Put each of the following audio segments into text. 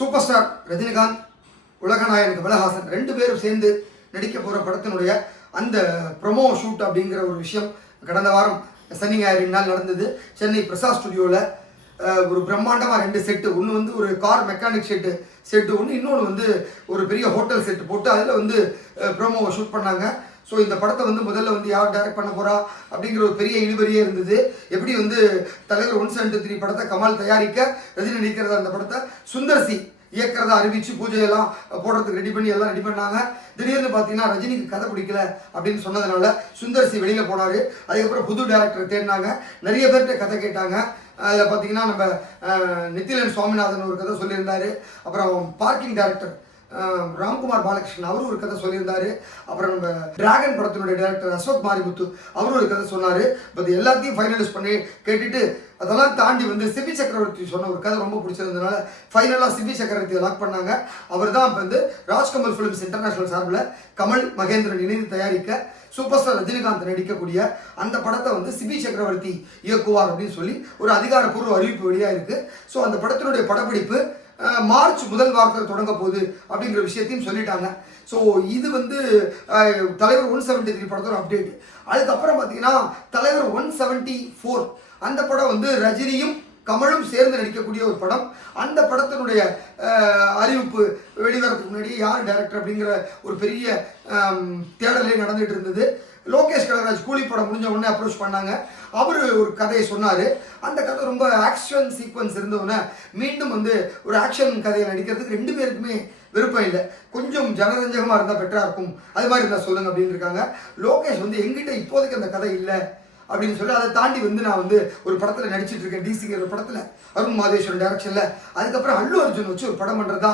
Super star Rajinikanth உலகநாயகன் கமலஹாசன் ரெண்டு பேரும் சேர்ந்து நடிக்க போகிற படத்தினுடைய அந்த ப்ரொமோ ஷூட் அப்படிங்கிற ஒரு விஷயம் கடந்த வாரம் சனி ஞாயிறு நாள் நடந்தது. சென்னை பிரசாத் ஸ்டுடியோவில் ஒரு பிரம்மாண்டமாக ரெண்டு செட்டு ஒன்று வந்து ஒரு கார் மெக்கானிக் செட்டு செட்டு ஒன்று இன்னொன்று வந்து ஒரு பெரிய ஹோட்டல் செட்டு போட்டு அதில் வந்து ப்ரோமோவை ஷூட் பண்ணாங்க. ஸோ இந்த படத்தை வந்து முதல்ல வந்து யார் டைரக்ட் பண்ண போறா அப்படிங்கிற ஒரு பெரிய இழுபறியே இருந்தது. எப்படி வந்து தலைவர் ஒன் செவன்டி த்ரீ படத்தை கமால் தயாரிக்க ரஜினி நடிக்கிறதா அந்த படத்தை? சுந்தர் சி அறிவிச்சு பூஜையெல்லாம் போடுறதுக்கு ரெடி பண்ணி எல்லாம் ரெடி பண்ணாங்க. திடீர்னு பார்த்தீங்கன்னா ரஜினிக்கு கதை பிடிக்கல அப்படின்னு சொன்னதுனால சுந்தர் சி வெளியில் போனார். அதுக்கப்புறம் புது டேரக்டர் தேடினாங்க. நிறைய பேர்கிட்ட கதை கேட்டாங்க. அதில் பார்த்தீங்கன்னா நம்ம நித்திலன் சுவாமிநாதன் ஒரு கதை சொல்லியிருந்தாரு. அப்புறம் பார்க்கிங் டேரக்டர் ராம்குமார் பாலகிருஷ்ணன் அவரும் ஒரு கதை சொல்லியிருந்தாரு. அப்புறம் நம்ம டிராகன் படத்தினுடைய டேரக்டர் அசோக் மாரிமுத்து அவரும் ஒரு கதை சொன்னார். பட் எல்லாத்தையும் ஃபைனலைஸ் பண்ணி கேட்டுட்டு அதெல்லாம் தாண்டி வந்து சிபி சக்கரவர்த்தி சொன்ன ஒரு கதை ரொம்ப பிடிச்சிருந்ததுனால ஃபைனலாக சிபி சக்கரவர்த்தியை லாக் பண்ணாங்க. அவர் தான் இப்போ வந்து ராஜ்கமல் ஃபிலிம்ஸ் இன்டர்நேஷனல் சார்பில் கமல் மகேந்திரன் இணைந்து தயாரிக்க சூப்பர் ஸ்டார் ரஜினிகாந்த் நடிக்கக்கூடிய அந்த படத்தை வந்து சிபி சக்கரவர்த்தி இயக்குவார் அப்படின்னு சொல்லி ஒரு அதிகாரப்பூர்வ அறிவிப்பு வெளியாக இருக்குது ஸோ அந்த படத்தினுடைய படப்பிடிப்பு மார்ச் முதல் வாரத்தில் தொடங்க போகுது அப்படிங்கிற விஷயத்தையும் சொல்லிட்டாங்க. ஸோ இது வந்து தலைவர் ஒன் செவன்டி த்ரீ படத்தோட அப்டேட் அதுக்கப்புறம் பார்த்தீங்கன்னா தலைவர் ஒன் செவன்ட்டி ஃபோர் அந்த படம் வந்து ரஜினியும் கமலும் சேர்ந்து நடிக்கக்கூடிய ஒரு படம். அந்த படத்தினுடைய அறிவிப்பு வெளிவரத்துக்கு முன்னாடி யார் டைரக்டர் அப்படிங்கிற ஒரு பெரிய தேடலே நடந்துட்டு இருந்தது. லோகேஷ் கனகராஜ் கூலி படம் முடிஞ்ச உடனே அப்ரோச் பண்ணாங்க. அவர் ஒரு கதையை சொன்னார். அந்த கதை ரொம்ப ஆக்ஷன் சீக்வன்ஸ் இருந்தவுடனே மீண்டும் வந்து ஒரு ஆக்ஷன் கதையை நடிக்கிறதுக்கு ரெண்டு பேருக்குமே விருப்பம் இல்லை. கொஞ்சம் ஜனரஞ்சகமாக இருந்தால் பெட்டராக இருக்கும். அது மாதிரி இருந்தால் சொல்லுங்க அப்படின்னு இருக்காங்க. லோகேஷ் வந்து எங்கிட்ட இப்போதைக்கு அந்த கதை இல்லை அப்படின்னு சொல்லி அதை தாண்டி வந்து நான் வந்து ஒரு படத்தில் நடிச்சிட்டு இருக்கேன். டிசிங்கிற ஒரு படத்தில். அருண் மாதேஸ்வரன் டைரக்ஷனில் அதுக்கப்புறம் அல்லு அர்ஜுன் வச்சு ஒரு படம் பண்ணுறதா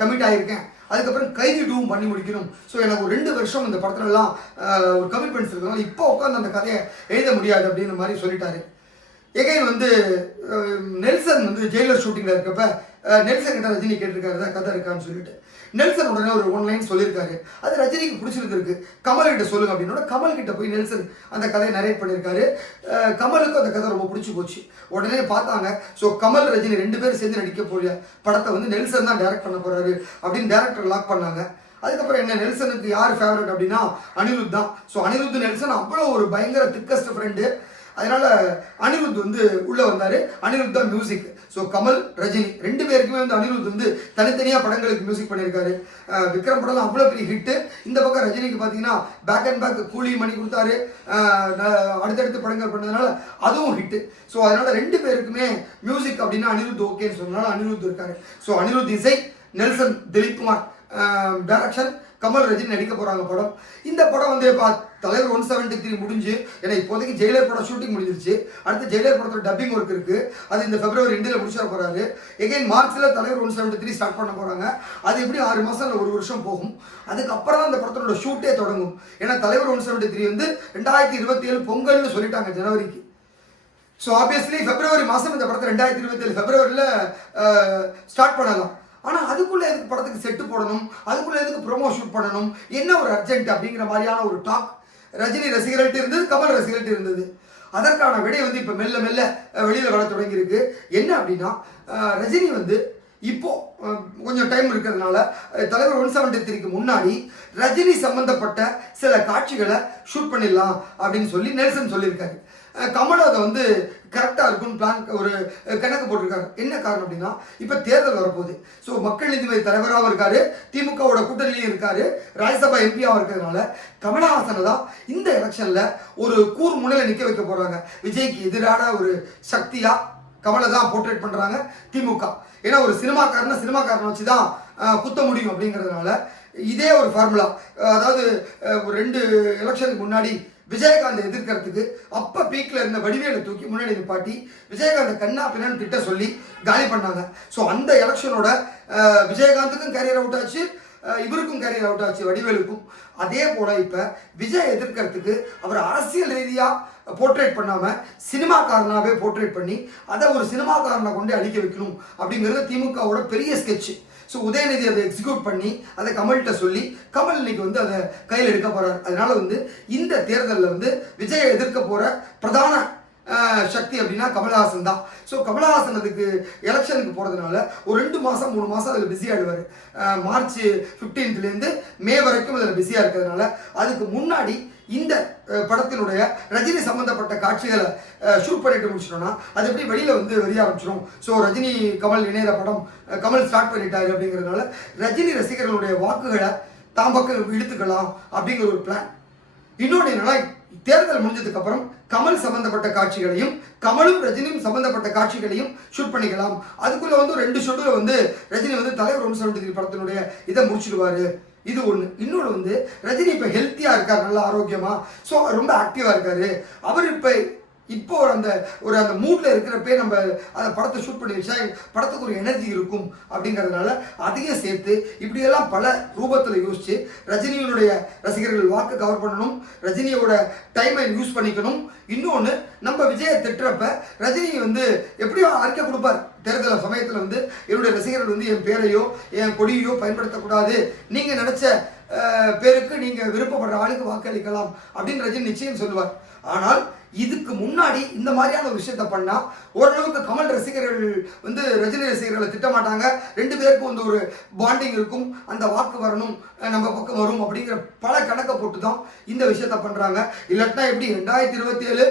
கமிட் ஆகியிருக்கேன் அதுக்கப்புறம் கைதி டூவும் பண்ணி முடிக்கணும். ஸோ எனக்கு ஒரு ரெண்டு வருஷம் இந்த படத்துலலாம் ஒரு கமிட்மெண்ட்ஸ் இருக்கிறதுனால இப்போ உட்காந்து அந்த கதையை எழுத முடியாது அப்படின்ற மாதிரி சொல்லிட்டாரு. எகைன் வந்து நெல்சன் வந்து ஜெயிலர் ஷூட்டிங்கில் இருக்கப்ப நெல்சன் கிட்ட ரஜினி கேட்டிருக்காரு தான் கதை இருக்கான்னு சொல்லிட்டு. நெல்சன் உடனே ஒரு ஒன் லைன் சொல்லியிருக்காரு. அது ரஜினிக்கு பிடிச்சிருக்கு கமல் கிட்ட சொல்லுங்க அப்படின்னோட கமல் கிட்ட போய் நெல்சன் அந்த கதையை நரேட் பண்ணியிருக்காரு. கமலுக்கும் அந்த கதை ரொம்ப பிடிச்சி போச்சு. உடனே பார்த்தாங்க ஸோ கமல் ரஜினி ரெண்டு பேரும் சேர்ந்து நடிக்க போறிய? படத்தை வந்து நெல்சன் தான் டைரக்ட் பண்ண போறாரு. அப்படின்னு டேரக்டர் லாக் பண்ணாங்க. அதுக்கப்புறம் என்ன நெல்சனுக்கு யார் ஃபேவரட் அப்படின்னா அனிருத் தான். ஸோ அனிருத் நெல்சன் அவ்வளோ ஒரு பயங்கர திக்கஸ்ட் ஃப்ரெண்டு அதனால அனிருத் வந்து உள்ள வந்தார். அனிருத் தான் மியூசிக் ஸோ கமல் ரஜினி ரெண்டு பேருக்குமே வந்து அனிருத் வந்து தனித்தனியாக படங்களுக்கு மியூசிக் பண்ணியிருக்காரு விக்ரம் படம் அவ்வளோ பெரிய ஹிட்டு இந்த பக்கம் ரஜினிக்கு பார்த்தீங்கன்னா பேக் அண்ட் பேக் கூலி மணி கொடுத்தாரு. ந- அடுத்தடுத்து படங்கள் பண்ணதுனால அதுவும் ஹிட்டு ஸோ அதனால ரெண்டு பேருக்குமே மியூசிக் அப்படின்னா அனிருத் ஓகேன்னு சொன்னனால அனிருத் இருக்காரு. ஸோ அனிருத் இசை நெல்சன் திலீப் குமார். டைரக்ஷன் கமல் ரஜினி நடிக்க போறாங்க படம். இந்த படம் வந்து பா தலைவர் ஒன் செவன்டி த்ரீ முடிஞ்சு ஏன்னா இப்போதைக்கு ஜெயிலர் படம் ஷூட்டிங் முடிஞ்சிருச்சு. அடுத்து ஜெயிலர் படத்தோட டப்பிங் ஒர்க் இருக்கு. அது இந்த பிப்ரவரி ரெண்டில் முடிச்சிட போறாரு. எகைன் மார்ச்ல தலைவர் ஒன் செவன்டி த்ரீ ஸ்டார்ட் பண்ண போறாங்க. அது எப்படி ஆறு மாசம் இல்லை ஒரு வருஷம் போகும். அதுக்கப்புறம் தான் அந்த படத்தோட ஷூட்டே தொடங்கும். ஏன்னா தலைவர் ஒன் செவன்டி த்ரீ வந்து ரெண்டாயிரத்தி இருபத்தி ஏழு பொங்கல்னு சொல்லிட்டாங்க ஜனவரிக்கு. ஸோ ஆப்வியஸ்லி பிப்ரவரி மாதம் இந்த படத்தை ரெண்டாயிரத்தி இருபத்தி ஏழு பிப்ரவரியில் ஸ்டார்ட் பண்ணலாம். ஆனால் அதுக்குள்ளே எதுக்கு படத்துக்கு செட்டு போடணும்? அதுக்குள்ளே எதுக்கு ப்ரோமோ ஷூட் பண்ணணும்? என்ன ஒரு அர்ஜென்ட் அப்படிங்கிற மாதிரியான ஒரு டாக் ரஜினி ரசிகர்கள்ட்ட இருந்தது கமல் ரசிகர்கள்ட்ட இருந்தது. அதற்கான விடை வந்து இப்போ மெல்ல மெல்ல வெளியில் வர தொடங்கியிருக்கு. என்ன அப்படின்னா ரஜினி வந்து இப்போ கொஞ்சம் டைம் இருக்கிறதுனால தலைவர் ஒன் செவன்டி த்ரீக்கு முன்னாடி ரஜினி சம்பந்தப்பட்ட சில காட்சிகளை ஷூட் பண்ணிடலாம் அப்படின்னு சொல்லி நெல்சன் சொல்லியிருக்காரு. அஹ், கமல் அதை வந்து கரெக்டாக இருக்கும்னு பிளான் ஒரு கணக்கு போட்டிருக்காங்க என்ன காரணம் அப்படின்னா இப்போ தேர்தல் வரப்போகுது. ஸோ மக்கள் நீதிபதி தலைவராகவும் இருக்கார் திமுகவோட கூட்டணியிலையும் இருக்கார் ராஜ்யசபா எம்பியாகவும் இருக்கிறதுனால கமலஹாசனை தான் இந்த எலெக்ஷனில் ஒரு கூர் முனையில் நிற்க வைக்க போகிறாங்க விஜய்க்கு எதிரான ஒரு சக்தியாக கமலை தான் போர்ட்ரேட் பண்ணுறாங்க திமுக. ஏன்னா ஒரு சினிமாக்காரனை சினிமாக்காரனை வச்சு தான் குத்த முடியும் அப்படிங்கிறதுனால இதே ஒரு ஃபார்முலா அதாவது ஒரு ரெண்டு எலெக்ஷனுக்கு முன்னாடி விஜயகாந்த் எதிர்க்கிறதுக்கு அப்ப பீக்ல இருந்த வடிவேலு தூக்கி முன்னாடி நிப்பாட்டி விஜயகாந்த் கண்ணா பின்னான்னு திட்ட சொல்லி காலி பண்ணாங்க. ஸோ அந்த எலெக்ஷனோட விஜயகாந்துக்கும் கேரியர் அவுட் ஆச்சு இவருக்கும் கேரியர் அவுட் ஆச்சு வடிவேலுக்கும். அதே போல இப்ப விஜய் எதிர்க்கிறதுக்கு அவர் அரசியல் ரீதியா போர்ட்ரேட் பண்ணாம சினிமாக்காரனாவே போர்ட்ரேட் பண்ணி அதை ஒரு சினிமாக்காரனை கொண்டு அழிக்க வைக்கணும் அப்படிங்கிறது திமுகவோட பெரிய ஸ்கெட்ச் ஸோ உதயநிதி அதை எக்ஸிக்யூட் பண்ணி அதை கமல்கிட்ட சொல்லி கமல் இன்னைக்கு வந்து அதை கையில் எடுக்க போகிறார் அதனால வந்து இந்த தேர்தலில் வந்து விஜயை எதிர்க்க போகிற பிரதான சக்தி அப்படின்னா கமலஹாசன் தான். ஸோ கமலஹாசன் அதுக்கு எலெக்ஷனுக்கு போகிறதுனால ஒரு ரெண்டு மாதம் மூணு மாதம் அதில் பிஸி ஆகிடுவார் மார்ச் ஃபிஃப்டீன்த்லேருந்து மே வரைக்கும் அதில் பிஸியாக இருக்கிறதுனால அதுக்கு முன்னாடி இந்த படத்தினுடைய ரஜினி சம்பந்தப்பட்ட காட்சிகளை ஷூட் பண்ணிட்டு முடிச்சிட்டோம்னா அது எப்படி வெளியில் வந்து வெளிய ஆரம்பிச்சிடும் ஸோ ரஜினி கமல் இணையிற படம் கமல் ஸ்டார்ட் பண்ணிட்டாரு அப்படிங்கிறதுனால ரஜினி ரசிகர்களுடைய வாக்குகளை தாம் பக்கம் இழுத்துக்கலாம் அப்படிங்கிற ஒரு பிளான் இன்னொன்று என்னன்னா தேர்தல் முடிஞ்சதுக்கு அப்புறம் கமல் சம்பந்தப்பட்ட காட்சிகளையும் கமலும் ரஜினியும் சம்பந்தப்பட்ட காட்சிகளையும் ஷூட் பண்ணிக்கலாம். அதுக்குள்ள வந்து ரெண்டு ஷெட்யூல வந்து ரஜினி வந்து தலைவர் ஒன்று செவன்டி படத்தினுடைய இதை முடிச்சிடுவாரு. இது ஒன்று இன்னொன்று வந்து ரஜினி இப்போ ஹெல்த்தியாக இருக்கார் நல்லா ஆரோக்கியமாக ஸோ ரொம்ப ஆக்டிவாக இருக்கார். அவர் இப்போ இப்போ ஒரு அந்த ஒரு அந்த மூட்ல இருக்கிறப்பே நம்ம அந்த படத்தை ஷூட் பண்ணி வச்சா படத்துக்கு ஒரு எனர்ஜி இருக்கும் அப்படிங்கிறதுனால அதையும் சேர்த்து இப்படியெல்லாம் பல ரூபத்தில் யோசிச்சு ரஜினியினுடைய ரசிகர்கள் வாக்கு கவர் பண்ணணும் ரஜினியோட டைமை யூஸ் பண்ணிக்கணும். இன்னொன்று நம்ம விஜயை திட்டுறப்ப ரஜினி வந்து எப்படியோ அறிக்கை கொடுப்பார். தேர்தல் சமயத்தில் வந்து என்னுடைய ரசிகர்கள் வந்து என் பேரையோ என் கொடியோ பயன்படுத்தக்கூடாது. நீங்கள் நினச்ச பேருக்கு நீங்கள் விருப்பப்படுற ஆளுக்கு வாக்களிக்கலாம் அப்படின்னு ரஜினி நிச்சயம் சொல்லுவார். ஆனால் இதுக்கு முன்னாடி இந்த மாதிரியான ஒரு விஷயத்த பண்ணா ஓரளவுக்கு கமல் ரசிகர்கள் வந்து ரஜினி ரசிகர்களை திட்ட மாட்டாங்க. ரெண்டு பேருக்கும் வந்து ஒரு பாண்டிங் இருக்கும். அந்த வாக்கு வரணும் நம்ம பக்கம் வரும் அப்படிங்கிற பல கணக்கை போட்டு தான் இந்த விஷயத்த பண்றாங்க. இல்லாட்டினா எப்படி ரெண்டாயிரத்தி இருபத்தி ஏழு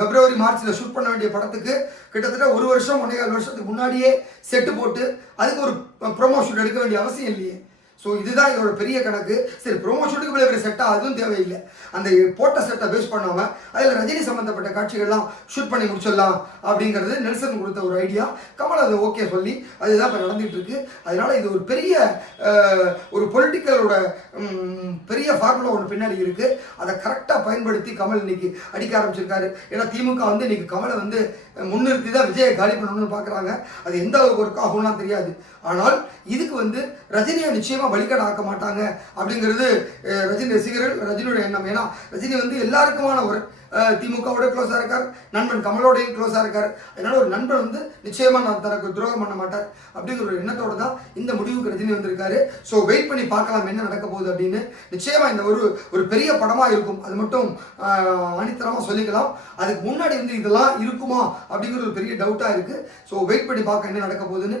பிப்ரவரி மார்ச்ல ஷூட் பண்ண வேண்டிய படத்துக்கு கிட்டத்தட்ட ஒரு வருஷம் ஒன்னேகால் வருஷத்துக்கு முன்னாடியே செட்டு போட்டு அதுக்கு ஒரு ப்ரொமோஷன் ஷூட் எடுக்க வேண்டிய அவசியம் இல்லையே. ஸோ இதுதான் இதோட பெரிய கணக்கு. சரி ப்ரொமோஷனுக்கு இவ்வளோ பெரிய செட்டாக அதுவும் தேவையில்லை. அந்த போட்ட செட்டை பேஸ் பண்ணாமல் அதில் ரஜினி சம்மந்தப்பட்ட காட்சிகள்லாம் ஷூட் பண்ணி முடிச்சிடலாம் அப்படிங்கிறது நெல்சன் கொடுத்த ஒரு ஐடியா கமல் அதை ஓகே சொல்லி அதுதான் இப்போ நடந்துகிட்டு இருக்கு அதனால இது ஒரு பெரிய ஒரு பொலிட்டிக்கலோட பெரிய ஃபார்முலா ஒன்று பின்னாடி இருக்குது அதை கரெக்டாக பயன்படுத்தி கமல் இன்னைக்கு அடிக்க ஆரம்பிச்சிருக்காரு. ஏன்னா திமுக வந்து இன்னைக்கு கமலை வந்து முன்னிறுத்தி தான் விஜயை காலி பண்ணணும்னு பார்க்குறாங்க அது எந்த அளவுக்கு ஒர்க் ஆகும்லாம் தெரியாது. ஆனால் இதுக்கு வந்து ரஜினியை நிச்சயமாக நிச்சயமா வழிகாட ஆக்க மாட்டாங்க அப்படிங்கிறது ரஜினி ரசிகர்கள் ரஜினியோட எண்ணம். ஏன்னா ரஜினி வந்து எல்லாருக்குமான ஒரு திமுகவோட க்ளோஸாக இருக்கார். நண்பன் கமலோடையும் க்ளோஸாக இருக்கார். அதனால ஒரு நண்பன் வந்து நிச்சயமாக நான் தனக்கு துரோகம் பண்ண மாட்டார் அப்படிங்கிற ஒரு எண்ணத்தோட தான் இந்த முடிவுக்கு ரஜினி வந்திருக்காரு. ஸோ வெயிட் பண்ணி பார்க்கலாம் என்ன நடக்க போகுது அப்படின்னு. நிச்சயமாக இந்த ஒரு ஒரு பெரிய படமாக இருக்கும். அது மட்டும் அனித்தரமாக சொல்லிக்கலாம். அதுக்கு முன்னாடி வந்து இதெல்லாம் இருக்குமா அப்படிங்கிற ஒரு பெரிய டவுட்டாக இருக்கு. ஸோ வெயிட் பண்ணி பார்க்க என்ன நடக்க போகுதுன்னு